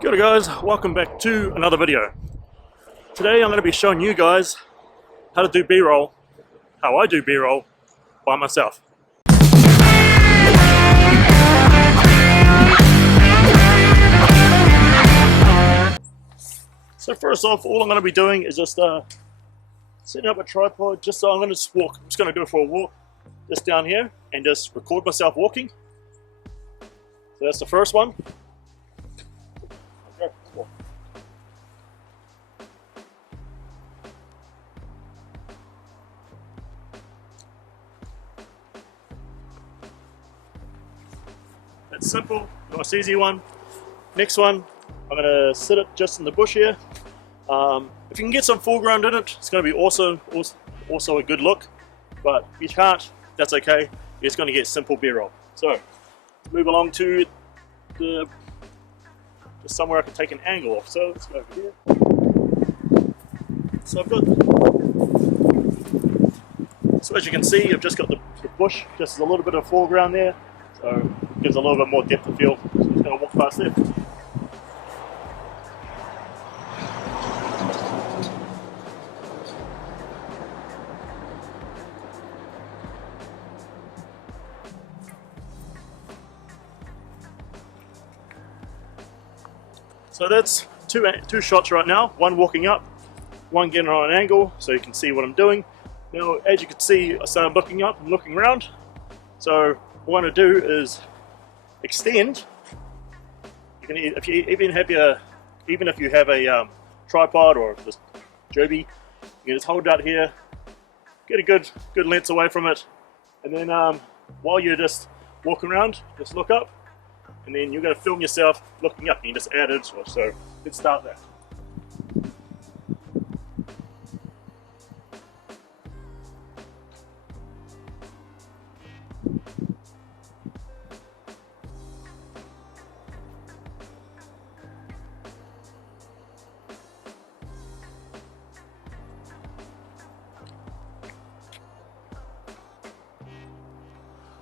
Kia ora guys, welcome back to another video. Today I'm going to be showing you guys how to do B-roll, how I do B-roll by myself. So first off, all I'm going to be doing is just setting up a tripod, just so I'm going to just walk. I'm just going to go for a walk just down here and just record myself walking. So that's the first one. That's simple, nice easy one. Next one, I'm going to sit it just in the bush here. If you can get some foreground in it, it's going to be also a good look. But if you can't, that's okay. You're just going to get simple B-roll. So, move along to just somewhere I can take an angle off. So let's go over here. So I've got, so as you can see, I've just got the bush, just a little bit of foreground there. So it gives a little bit more depth of field. So I'm just going to walk past there. So that's two shots right now, one walking up, one getting on an angle so you can see what I'm doing. Now as you can see, I started looking up and looking around. So what I'm going to do is extend. You can, if you have a tripod or just derby, you can just hold that here, get a good length away from it, and then while you're just walking around, just look up. And then you're going to film yourself looking up and you just add it. So let's start that.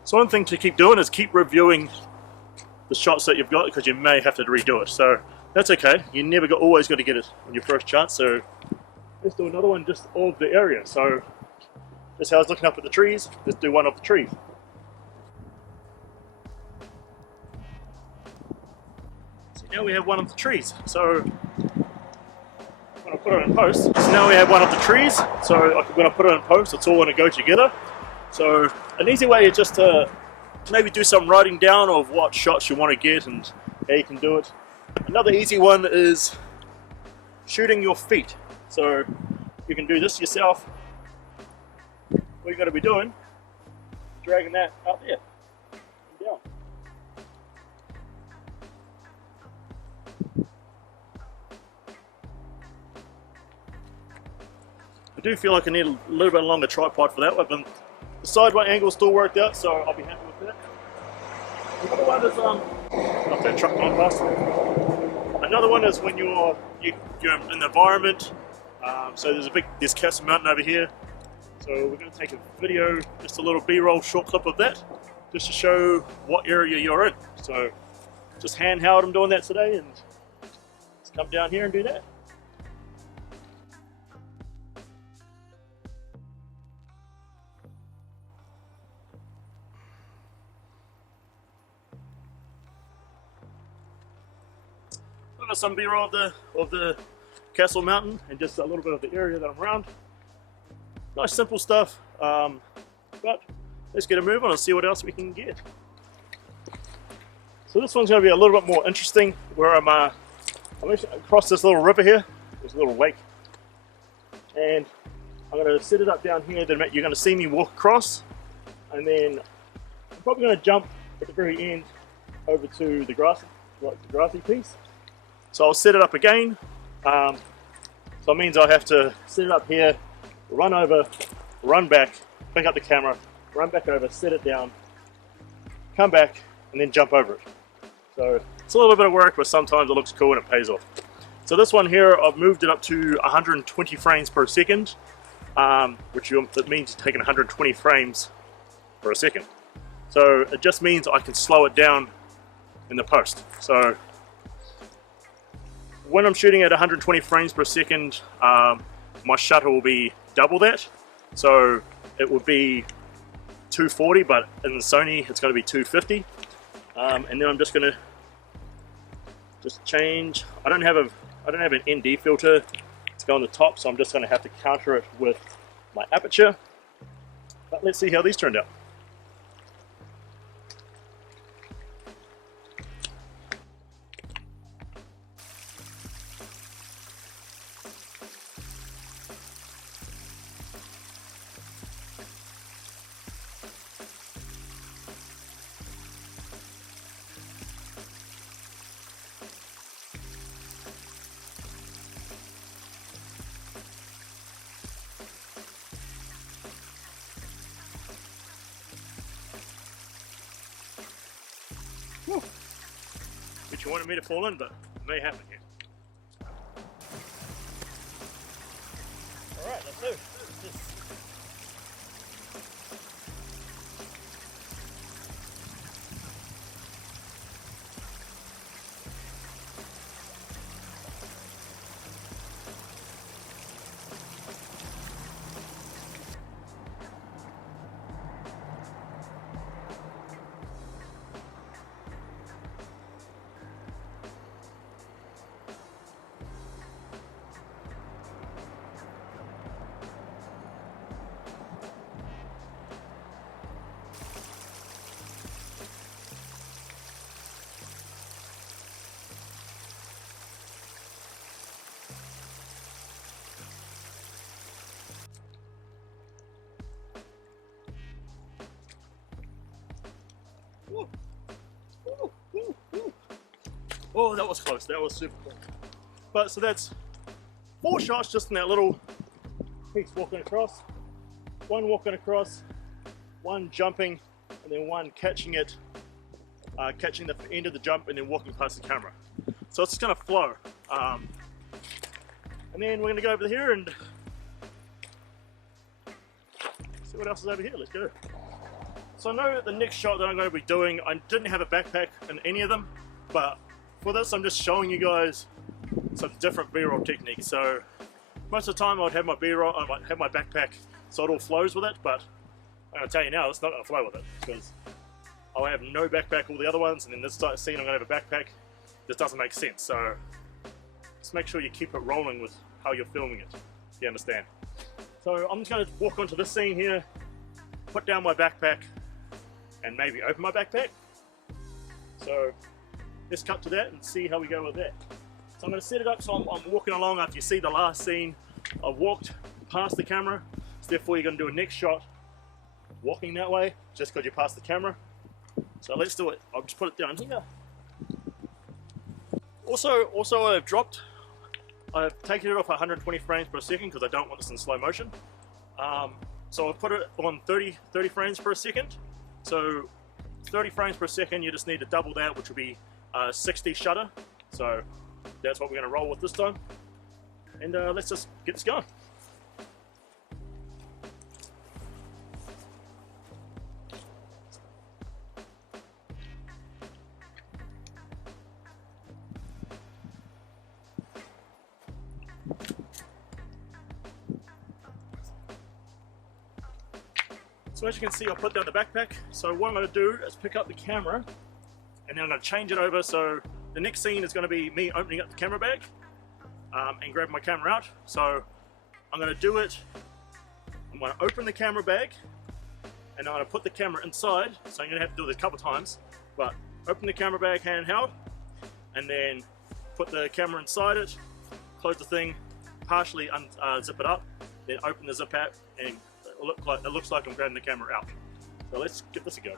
So one thing to keep doing is keep reviewing the shots that you've got, because you may have to redo it, so that's okay. You never always got to get it on your first chance. So let's do another one just of the area. So just how I was looking up at the trees, let's do one of the trees. So now we have one of the trees. So when I put it in post, so now we have one of the trees. So when I put it in post, it's all going to go together. So an easy way is just to maybe do some writing down of what shots you want to get and how you can do it. Another easy one is shooting your feet. So you can do this yourself. What you're going to be doing, dragging that out there and down. I do feel like I need a little bit longer tripod for that one, but the sideway angle still worked out, so I'll be happy with that. Another one is not that truck going past. Another one is when you're in the environment. So there's Castle Mountain over here. So we're going to take a video, just a little B-roll short clip of that, just to show what area you're in. So just handheld I'm doing that today, and just come down here and do that. I've got some B-roll of the Castle Mountain and just a little bit of the area that I'm around. Nice simple stuff, but let's get a move on and see what else we can get. So this one's going to be a little bit more interesting, where I'm actually across this little river here. There's a little lake, and I'm going to set it up down here. Then you're going to see me walk across, and then I'm probably going to jump at the very end over to the grassy piece. So I'll set it up again. So it means I have to set it up here, run over, run back, pick up the camera, run back over, set it down, come back, and then jump over it. So it's a little bit of work, but sometimes it looks cool and it pays off. So this one here, I've moved it up to 120 frames per second, that means you're taking 120 frames per a second. So it just means I can slow it down in the post. So when I'm shooting at 120 frames per second, my shutter will be double that. So it would be 240, but in the Sony it's going to be 250. And then I'm just going to change. I don't have an ND filter to go on the top, so I'm just going to have to counter it with my aperture. But let's see how these turned out. Whew. Which you wanted me to fall in, but it may happen here. Alright, let's do. Ooh. Ooh, ooh, ooh. Oh, that was close. That was super close. But so that's 4 shots just in that little piece walking across. 1 walking across, 1 jumping, and then 1 catching it, catching the end of the jump, and then walking past the camera. So it's just going to flow. And then we're going to go over here and see what else is over here. Let's go. So I know the next shot that I'm going to be doing, I didn't have a backpack in any of them, but for this I'm just showing you guys some different B-roll techniques. So most of the time I would have my B-roll, I might have my backpack so it all flows with it, but I'm going to tell you now it's not going to flow with it because I'll have no backpack all the other ones, and then this scene I'm going to have a backpack. This doesn't make sense, so just make sure you keep it rolling with how you're filming it, if you understand. So I'm just going to walk onto this scene here, put down my backpack, and maybe open my backpack. So let's cut to that and see how we go with that. So I'm going to set it up so I'm walking along. After you see the last scene, I've walked past the camera, so therefore you're going to do a next shot walking that way just because you passed the camera. So let's do it. I'll just put it down here. Also I've taken it off 120 frames per second because I don't want this in slow motion. So I've put it on 30 frames per second. So 30 frames per second, you just need to double that, which will be 60 shutter. So that's what we're going to roll with this time. And let's just get this going. So as you can see, I'll put down the backpack. So what I'm going to do is pick up the camera, and then I'm going to change it over. So the next scene is going to be me opening up the camera bag and grabbing my camera out. So I'm going to do it. I'm going to open the camera bag, and I'm going to put the camera inside. So I'm going to have to do this a couple times. But open the camera bag handheld, and then put the camera inside it, close the thing, partially zip it up, then open the zip out, and it looks like I'm grabbing the camera out. So let's give this a go.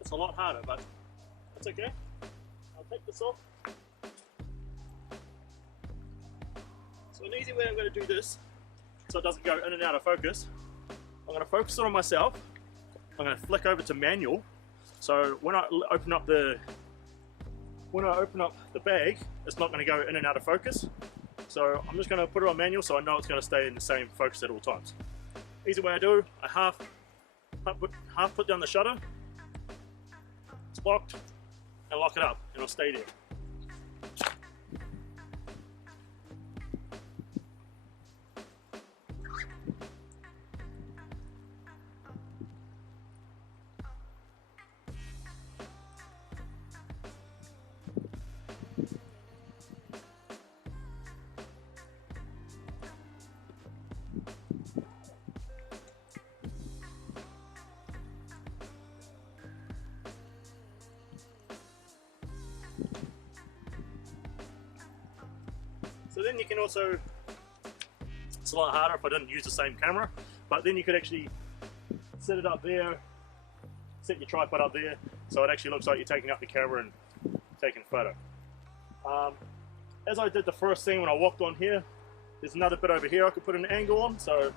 It's a lot harder, but that's okay. I'll take this off. So an easy way I'm going to do this, so it doesn't go in and out of focus, I'm going to focus it on myself. I'm going to flick over to manual, So when I open up the bag, it's not going to go in and out of focus. So I'm just going to put it on manual so I know it's going to stay in the same focus at all times. Easy way I do, I half put down the shutter, it's locked, and lock it up, and it'll stay there. So then you can also, it's a lot harder if I didn't use the same camera, but then you could actually set it up there, set your tripod up there, so it actually looks like you're taking up the camera and taking a photo. As I did the first thing when I walked on here, there's another bit over here I could put an angle on, so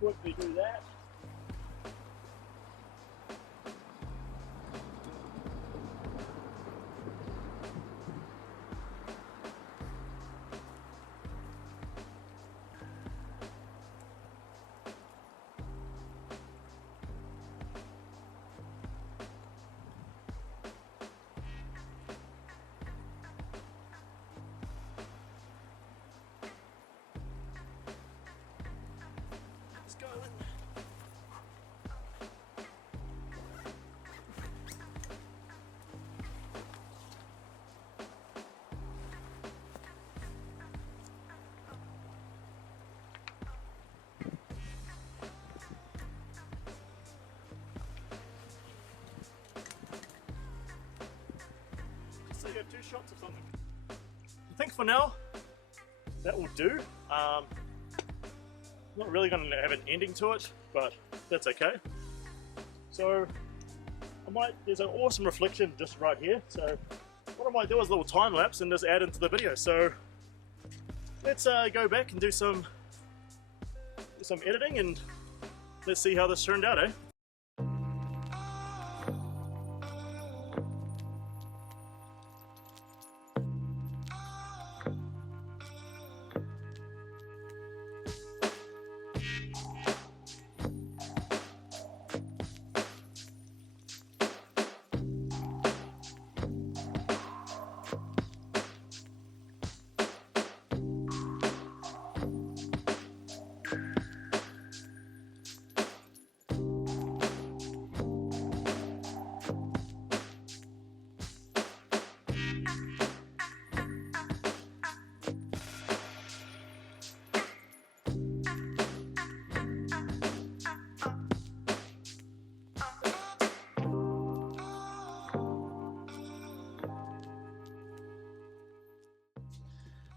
quickly do that. Let's go in. So you have 2 shots of something. I think for now that will do. Not really going to have an ending to it, but that's okay. So there's an awesome reflection just right here, so what I might do is a little time lapse and just add into the video. So let's go back and do some editing, and let's see how this turned out, eh?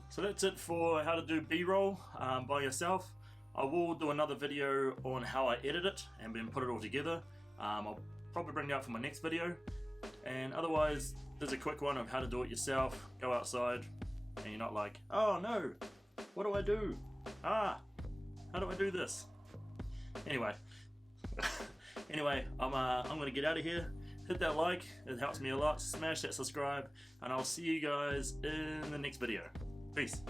So that's it for how to do B-roll by yourself. I will do another video on how I edit it and then put it all together. I'll probably bring it out for my next video. And otherwise, there's a quick one of how to do it yourself. Go outside and you're not like, oh no, what do I do? How do I do this? Anyway, I'm gonna get out of here. Hit that like, it helps me a lot. Smash that subscribe, and I'll see you guys in the next video. Peace.